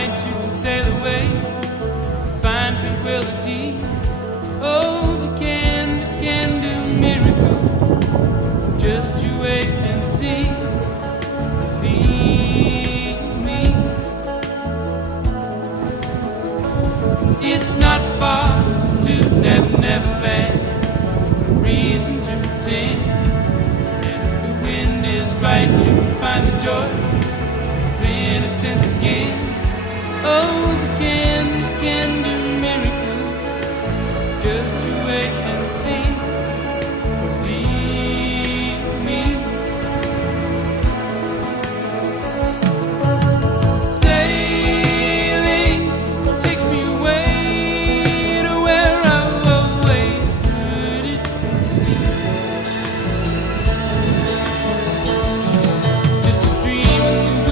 right, you can sail away, find tranquility. Oh, the canvas can do miracles. Just you wait and see. Believe me. It's not far to never land. Reason to pretend. And if the wind is right, you can find the joy.